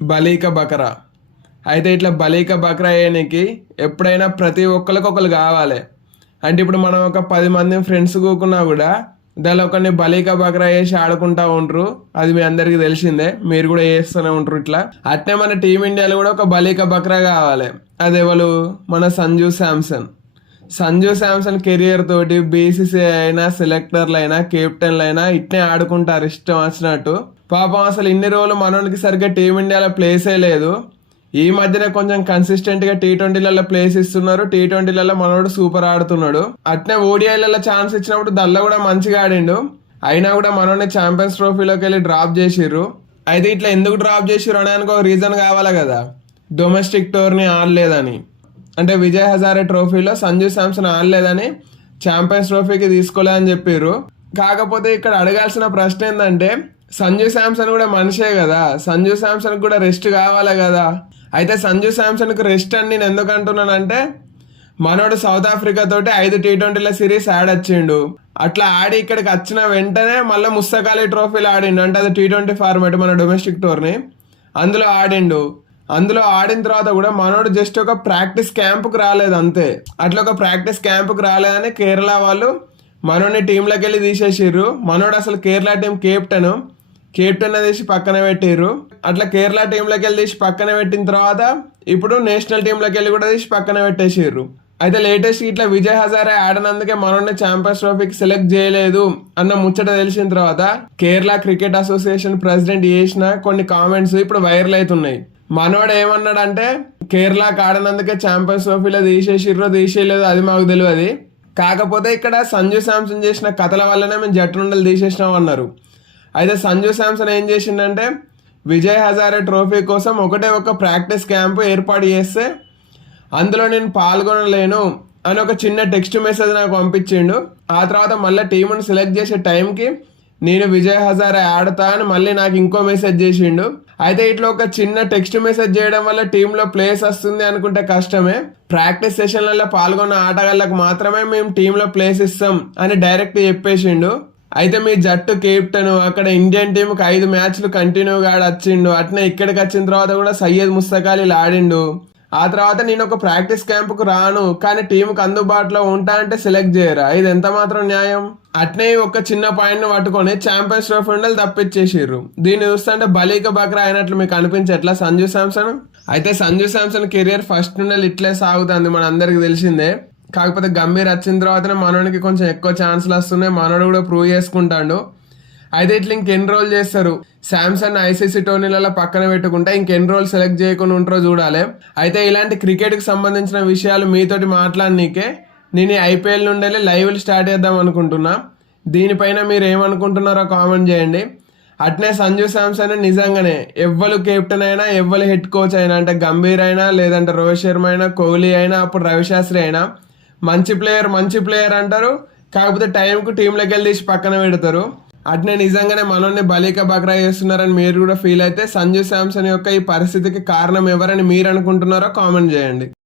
బలీక బకరా. అయితే ఇట్లా బలీక బకరా అయ్యడానికి ఎప్పుడైనా ప్రతి ఒక్కరికి ఒకరు కావాలి. అంటే ఇప్పుడు మనం ఒక 10 మంది ఫ్రెండ్స్ కూకున్నా కూడా దానిలో ఒకరిని బలీక బకరా వేసి ఆడుకుంటా ఉంటారు. అది మీ అందరికీ తెలిసిందే, మీరు కూడా చేస్తూనే ఉంటారు ఇట్లా. అట్నే మన టీమిండియాలో కూడా ఒక బలీక బకరా కావాలి. అది ఎవరు? మన సంజు శాంసన్. సంజు శాంసన్ కెరియర్ తోటి బీసీసీఐ అయినా, సెలెక్టర్లు అయినా, కెప్టెన్లు అయినా ఇట్నే ఆడుకుంటారు ఇష్టం వచ్చినట్టు. పాపం అసలు ఇన్ని రోజులు మనోనికి సరిగ్గా టీమిండియాలో ప్లేసే లేదు. ఈ మధ్యన కొంచెం కన్సిస్టెంట్ గా T20లలో ప్లేస్ ఇస్తున్నారు. T20లలో మనోడు సూపర్ ఆడుతున్నాడు. అట్నే ఓడిఐలలో ఛాన్స్ ఇచ్చినప్పుడు దల్ల కూడా మంచిగా ఆడిండు. అయినా కూడా మనోని ఛాంపియన్స్ ట్రోఫీలోకి వెళ్ళి డ్రాప్ చేసిర్రు. అయితే ఇట్లా ఎందుకు డ్రాప్ చేసిర్రు అనడానికి ఒక రీజన్ కావాలి కదా. డొమెస్టిక్ టోర్ని ఆడలేదని, అంటే విజయ్ హజారే ట్రోఫీలో సంజు శాంసన్ ఆడలేదని ఛాంపియన్స్ ట్రోఫీకి తీసుకోలేదని చెప్పారు. కాకపోతే ఇక్కడ అడగాల్సిన ప్రశ్న ఏంటంటే, సంజు శాంసన్ కూడా మనిషే కదా, సంజు శాంసన్ కూడా రెస్ట్ కావాలి కదా. అయితే సంజు శాంసన్కి రెస్ట్ అని నేను ఎందుకు అంటున్నానంటే, మనోడు సౌత్ ఆఫ్రికా తోటి 5 T20ల సిరీస్ ఆడొచ్చిండు. అట్లా ఆడి ఇక్కడికి వచ్చిన వెంటనే మళ్ళీ ముస్తకాలి ట్రోఫీలు ఆడిండు. అంటే అది T20 ఫార్మాట్, మన డొమెస్టిక్ టోర్ని. అందులో ఆడిండు. అందులో ఆడిన తర్వాత కూడా మనోడు జస్ట్ ఒక ప్రాక్టీస్ క్యాంప్కి రాలేదు అంతే. అట్లా ఒక ప్రాక్టీస్ క్యాంప్కి రాలేదని కేరళ వాళ్ళు మనోడిని టీంలోకి వెళ్ళి తీసేసిర్రు. మనోడు అసలు కేరళ టీం కెప్టెన్ తీసి పక్కన పెట్టిర్రు. అట్లా కేరళ టీంలోకి వెళ్ళి తీసి పక్కన పెట్టిన తర్వాత ఇప్పుడు నేషనల్ టీంలోకి వెళ్ళి కూడా తీసి పక్కన పెట్టేసిర్రు. అయితే లేటెస్ట్ ఇట్లా విజయ్ హజారే ఆడినందుకే మనోడిని ఛాంపియన్స్ ట్రోఫీకి సెలెక్ట్ చేయలేదు అన్న ముచ్చట తెలిసిన తర్వాత కేరళ క్రికెట్ అసోసియేషన్ ప్రెసిడెంట్ చేసిన కొన్ని కామెంట్స్ ఇప్పుడు వైరల్ అవుతున్నాయి. మనోడు ఏమన్నాడంటే, కేరళకి ఆడినందుకే ఛాంపియన్స్ ట్రోఫీలో తీసేయలేదు అది మాకు తెలియదు. కాకపోతే ఇక్కడ సంజు శాంసన్ చేసిన కథల వల్లనే మేము జట్టు నుండి తీసేసినాం అన్నారు. అయితే సంజు శాంసన్ ఏం చేసిండంటే, విజయ్ హజారే ట్రోఫీ కోసం ఒకటే ఒక ప్రాక్టీస్ క్యాంపు ఏర్పాటు చేస్తే అందులో నేను పాల్గొనలేను అని ఒక చిన్న టెక్స్ట్ మెసేజ్ నాకు పంపించిండు. ఆ తర్వాత మళ్ళీ టీముని సెలెక్ట్ చేసే టైంకి నేను విజయ్ హజారే ఆడతా అని మళ్ళీ నాకు ఇంకో మెసేజ్ చేసిండు. అయితే ఇట్లా ఒక చిన్న టెక్స్ట్ మెసేజ్ చేయడం వల్ల టీంలో ప్లేస్ వస్తుంది అనుకుంటే కష్టమే. ప్రాక్టీస్ సెషన్లలో పాల్గొన్న ఆటగాళ్ళకు మాత్రమే మేము టీంలో ప్లేస్ ఇస్తాం అని డైరెక్ట్ చెప్పేసిండు. అయితే మీ జట్టు కెప్టెన్ అక్కడ ఇండియన్ టీంకి 5 మ్యాచ్లు కంటిన్యూగా ఆడొచ్చిండు. అట్నే ఇక్కడికి వచ్చిన తర్వాత కూడా సయ్యద్ ముస్తకాలి ఆడిండు. ఆ తర్వాత నేను ఒక ప్రాక్టీస్ క్యాంపుకు రాను కానీ టీంకి అందుబాటులో ఉంటా అంటే సెలెక్ట్ చేయరా? ఇది ఎంత మాత్రం న్యాయం? అట్నే ఒక చిన్న పాయింట్ ని పట్టుకొని ఛాంపియన్స్ ట్రోఫీ నుండి తప్పించేసిర్రు. దీన్ని చూస్తుంటే బలీక బక్రా అయినట్లు మీకు అనిపించట్లా సంజు శాంసన్? అయితే సంజు శాంసన్ కెరియర్ ఫస్ట్ నుండి ఇట్లే సాగుతుంది, మన అందరికి తెలిసిందే. కాకపోతే గంభీర్ వచ్చిన తర్వాతనే మనోడికి కొంచెం ఎక్కువ ఛాన్సులు వస్తున్నాయి. మనోడు కూడా ప్రూవ్ చేసుకుంటాడు. అయితే ఇట్లా ఇంకెన్ని రోజులు చేస్తారు? శాంసన్ ఐసీసీ టోర్నీలలో పక్కన పెట్టుకుంటే ఇంకెన్ని రోజులు సెలెక్ట్ చేయకుండా ఉంటారో చూడాలి. అయితే ఇలాంటి క్రికెట్కి సంబంధించిన విషయాలు మీతోటి మాట్లాడనీకే నేను ఐపీఎల్ నుండి లైవ్లు స్టార్ట్ చేద్దాం అనుకుంటున్నా. దీనిపైన మీరు ఏమనుకుంటున్నారో కామెంట్ చేయండి. అట్నే సంజు శాంసన్ నిజంగానే ఎవ్వరు కెప్టెన్ అయినా, ఎవ్వరు హెడ్ కోచ్ అయినా, అంటే గంభీర్ అయినా, లేదంటే రోహిత్ శర్మ అయినా, కోహ్లీ అయినా, అప్పుడు రవిశాస్త్రి అయినా మంచి ప్లేయర్ అంటారు. కాకపోతే టైంకు టీంలోకి వెళ్ళి తీసి పక్కన పెడతారు. అట్నే నిజంగానే మనల్ని బలీక బక్రా చేస్తున్నారని మీరు కూడా ఫీల్ అయితే సంజు శాంసన్ యొక్క ఈ పరిస్థితికి కారణం ఎవరని మీరు అనుకుంటున్నారో కామెంట్ చేయండి.